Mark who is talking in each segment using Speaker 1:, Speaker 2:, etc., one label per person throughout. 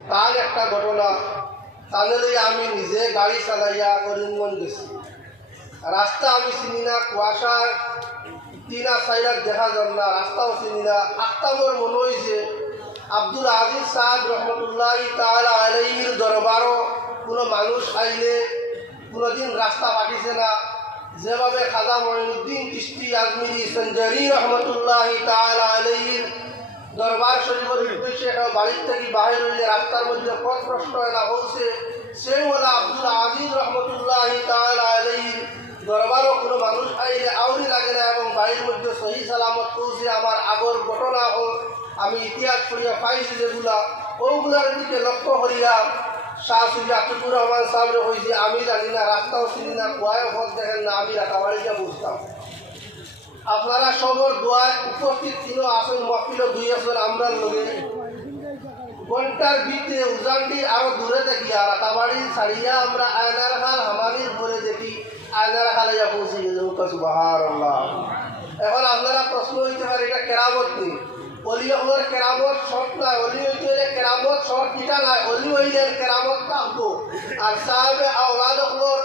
Speaker 1: তার একটা ঘটনা। তাহলে আমি নিজে গাড়ি চালাইয়া করিমগঞ্জ গেছি। রাস্তা আমি চিনি না কুয়াশা তিনা সাইডার দেখা যান না, রাস্তাও চিনি না। আটটা মোর মনে হয়েছে আব্দুল আজিজ সাহেব রহমতুল্লাহ তাহলে আলাইহির দরবারও কোনো মানুষ আইলে, কোনোদিন রাস্তা পাঠিয়েছে না। যেভাবে খাজা মঈনুদ্দিন কিস্তি আজমিরি সঞ্জারি রহমতুল্লাহ তাহলে আলাইহির দরবার শরীফের উদ্দেশ্যে একটা বাড়ির থেকে বাহির হইলে রাস্তার মধ্যে পথ প্রশ্ন না সেই ওলা আব্দুল আজিজ রহমতুল্লাহ দরবারও কোনো মানুষ আইলে আউরি লাগে না এবং বাড়ির মধ্যে সহি সালামত পৌঁছে আমার আগর ঘটনা হল আমি ইতিহাস পড়িয়া পাইছি যেগুলা। ওগুলার দিকে লক্ষ্য করিয়া শাহ সুবি আতিকুর রহমান সাহেব হয়েছে আমি জানি না, রাস্তাও চিনি না, কুয়ায় পথ দেখেন না, আমি রাতাবাড়িতে বুঝতাম আপনারা সবর দোয়ায় উপস্থিত ছিল আসল মহফিল দুই আসল আমরা লগে। ঘণ্টার বিতে উজানটি আরও দূরে দেখি, আর রাতাবাড়ি ছাড়িয়া আমরা আয়নার খাল হামানির পরে দেখি, আয়নার খালে যা পৌঁছে গেছে। সুবাহার এখন আপনারা প্রশ্ন হইতে পারে, এটা কেরামত নেই অলি হলের কেরামত শর্ট নাই, অলি হইতে কেরামত শর্ট কিটা নাই? অলি হইলে কেরামত থাকব আর সাহেবে আওলাদ হলোর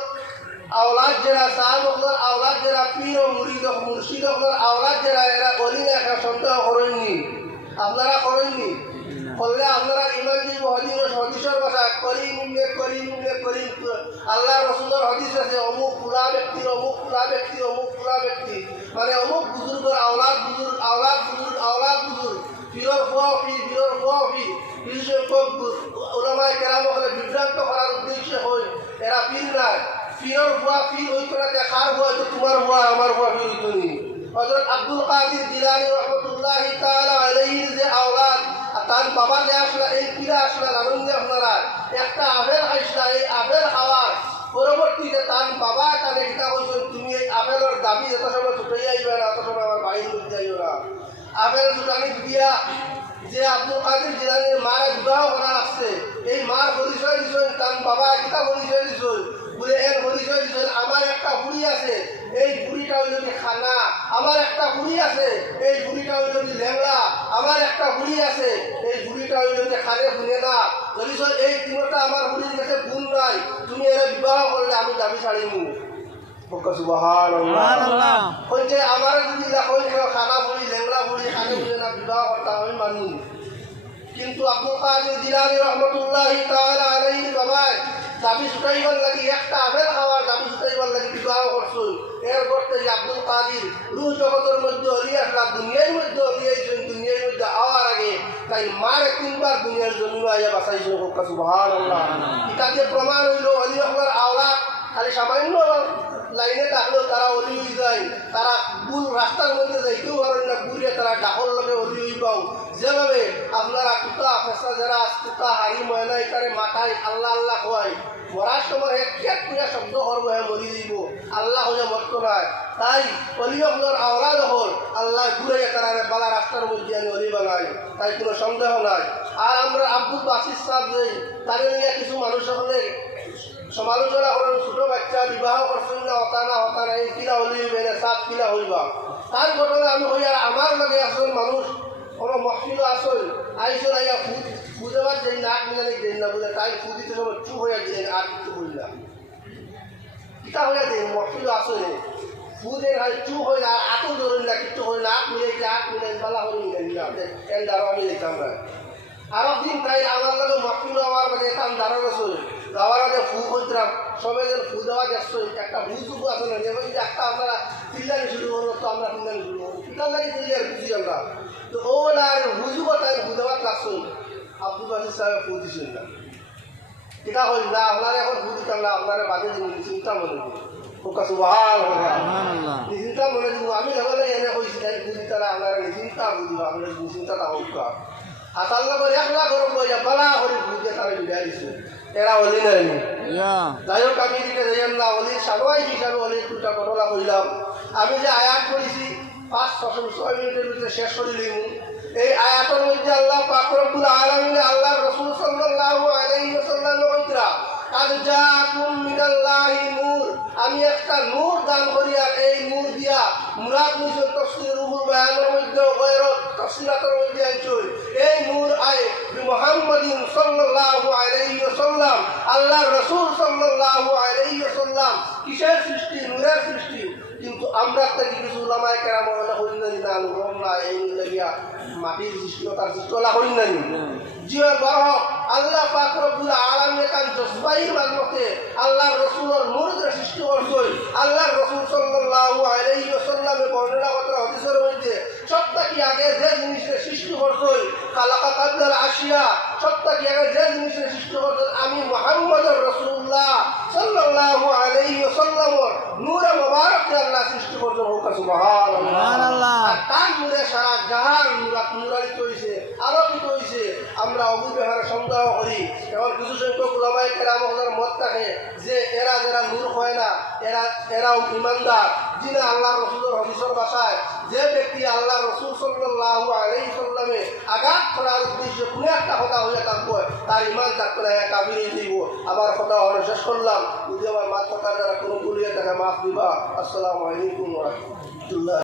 Speaker 1: আওলাদ যারা সাহেব হলোর আওলাদ যারা পীর ও মুরিদ মুর্শিদ হলোর আওলাদ যারা এরা অলি না একটা সন্দেহ করেননি। আপনারা করেননি? করলে আপনারা ইমান দিব হদিস হদিসের কথা, করিম উল্লেখ করিম উল্লেখ করিম, আল্লাহ রসুলের হদিস আছে, অমুক পুরা ব্যক্তি, অমুক পুরা ব্যক্তি, অমুক পুরা ব্যক্তি। মানে অমুক বুজুর্গর আওলাদ বুজুর্গ আওলাদ বুজুর্গ আওলাদ বুজুর্গ পীরর ফুয়া পীর, পীরর ফুয়া পীর। কিছু সংখ্যক ওলামায় কেরাম হলে বিভ্রান্ত করার উদ্দেশ্যে হয়। এরা পীর নাই পীরর ফুয়া পীর হইতো না দেখার ফুয়া তো তোমার ফুয়া আমার ফুয়া পীর হইতো নি হজরত আব্দুল কাদির জিলানি রহমতুল্লাহ তাআলা আলাইহির যে আওলাদ তার বাবা যে আসলা, এই কিরা আসলা লালন আপনারা একটা আবেল আসলা, এই আবেল খাওয়ার পরবর্তীতে তার বাবা তার এটা বলছেন, তুমি এই আবেলের দাবি এত সময় ছুটে যাইবে না এত সময় আমার বাড়ির মধ্যে যাইও না। আপেল দুটানি দিয়া যে আব্দুল কাদের জিলানির মারা বিবাহ করা আসছে এই মার পরিচয় দিছেন, তার বাবা একটা পরিচয় বলে এর পরিচয় দিছেন আমার একটা বুড়ি আছে এই বুড়িটা হইল কি খানা আমার একটা বুড়ি আছে এই বুড়িটা হইল কি লেংড়া আমার একটা বুড়ি আছে এই বুড়িটা হইল কি খানে শুনে না বলিস এই তিনটা আমার বুড়ির কাছে গুণ নাই তুমি এরা বিবাহ করলে আমি দাবি ছাড়িমু। আমার যদি দেখো খানা বুড়ি লেংড়া বুড়ি খানে বুঝে না বিবাহ করতাম আমি মানি কিন্তু আব্দুল কাদের জিলানি রহমতুল্লাহ তাআলা আলাইহি বাবায় দাবি ছুটাইবার লাগি একটা আবেল খাওয়ার দাবি ছুটাইবার লাগি বিবাহ করছুন এর করতে যে আব্দুল কাদির রুহ জগতের মধ্যে অলিয়ে আসলা দুনিয়ার মধ্যে অলিয়েছেন দুনিয়ার মধ্যে আওয়ার আগে। তাই মারে তিনবার দুনিয়ার জন্য আইয়া হোক সুবহান আল্লাহ এটা দিয়ে প্রমাণ হইল হলি আওলা খালি সামান্য লাইনে থাকলেও তারা অলি হয়ে যায়। তারা ভুল রাস্তার মধ্যে যাইতেও পারেন না, ঘুরে তারা ডাকর লগে অলি হয়ে পাও। যেভাবে আপনারা কুতা, ফেসা যারা কুতা, হাড়ি, ময়না এখানে মাথায় আল্লাহ আল্লাহ খোয়াই মরার সময় এক করে শব্দ করব হ্যাঁ মরি দিব আল্লাহ হয়ে মরত নাই। তাই অলি হকলার আওলাদ হল আল্লাহ ঘুরে তারা বালা রাস্তার মধ্যে আমি অলি বানাই তাই কোনো সন্দেহ নাই। আর আমরা আব্দুল বাসির সাহেব তাদের নিয়ে কিছু মানুষ হলে সমালোচনা করেন ছোট বাচ্চা, বিবাহ করছেন না হতা না হতা না এই কিলা হলি না, সাত কিলা হইবা। তার ঘটনা আমি হই আর আমার লগে আসল মানুষ কোনো মহফিল আসল আইসল আইয়া ফুদ ফুদেবার যেই নাক মিলানি দেন না বুঝে তাই ফুদিতে সময় চুপ হইয়া দিলেন আর কিছু বললাম কিতা হইয়া দেন মহফিল আসলে ফুদের হয় চুপ হই না আতো ধরেন না কিছু হই না আট মিলে আট মিলে বালা হই না এন্ডারও আমি দিতাম না আরও দিন তাই আমার লগে মহফিল আমার মানে দাঁড়ো গেছে যাওয়ার আগে ফু করতাম সবাই যেন ফু দেওয়া যাচ্ছে একটা বুঝব আছে না যে একটা আমরা চিল্লানি শুরু করব তো আমরা চিল্লানি শুরু করব। কিতার লাগে চিল্লার বুঝি আমরা। তো ও না বুঝব তাই ফু দেওয়ার লাগছে আব্দুল বাসির সাহেব ফু দিছেন না। কিতা হইল না আপনারা এখন ফু দিতাম না আপনারা বাদে দিন চিন্তা মনে দিন ওকা সুবহান চিন্তা মনে দিব আমি লগে এনে কইছি তাই ফু দিতারা আপনারা চিন্তা বুঝিব আপনারা চিন্তাটা হোক আসাল নগর এক লাখ করব বালা করে বুঝে তারা বিদায় দিছে। এরা অলি নাই। যাই হোক আমি এদিকে যাইলাম না অলি সারোয়াই হিসাবে অলি দুটা ঘটনা করলাম। আমি যে আয়াত করেছি পাঁচ ছশো ছয় মিনিটের ভিতরে শেষ করে নিলাম এই আয়াতের মধ্যে আল্লাহ পাকরবুল আলমিনে আল্লাহ রসুল সাল্লাহ আলাইহি ওয়াসাল্লাম আমি একটা নূর দান করিয়া এই নূর দিয়া মুরাদ নিজন তফসিরের উপর বায়ানের মধ্যে গয়রত তফসিরাতের মধ্যে আনছই এই নূর আয় মোহাম্মদিন সাল্লাল্লাহু আলাইহি ওয়াসাল্লাম, আল্লাহর রাসূল সাল্লাল্লাহু আলাইহি ওয়াসাল্লাম। কিসের সৃষ্টি? নূরের সৃষ্টি। কিন্তু আমরা একটা কিছু উলামায়ে কেরাম ওলা করি না না এই লাগিয়া মাটির সৃষ্টি জিষ্ণলা করি না জিও বাহক আল্লাহ পাক রব্বুল আলামিন কান জসবাইর আল্লাহ আল্লাহর রাসূলের নূর সৃষ্টি করছই আল্লাহর রাসূল সাল্লাল্লাহু আলাইহি ওয়াসাল্লামে বর্ণনা হাদিসের মধ্যে সত্তা কি আগে যে জিনিসের সৃষ্টি করছই কাবলাল আশিয়া সত্তা কি আগে যে জিনিসের সৃষ্টি করছই আমি মুহাম্মদুর রাসূলুল্লাহ সাল্লাল্লাহু আলাইহি ওয়াসাল্লামর নূরে মুবারক আল্লাহ সৃষ্টি করছেন হোক সুবহানাল্লাহ। তার নূরে সারা জাহান নূরাত নূরানিত হয়েছে আলোকিত হয়েছে আমরা অবব্যবহারে সন্দেহ করি। এবং কিছু সংখ্যক ওলামাই কেরামহলের মত থাকে যে এরা যারা নূর হয় না এরা এরাও ইমানদার যিনি আল্লাহ রসুলের হদিসর বাসায় যে ব্যক্তি আল্লাহ রসুল সাল্লাল্লাহু আলী সাল্লামে আঘাত করার উদ্দেশ্যে কোনো একটা কথা হয়ে থাকবে, তার ইমান থাকবে না এক আমি দিব আবার কথা হলে শেষ করলাম। যদি আমার মাছ থাকার দ্বারা কোনো গুলিয়ে থাকে মাছ দিবা। আসসালামু আলাইকুম রহমতুল্লাহ।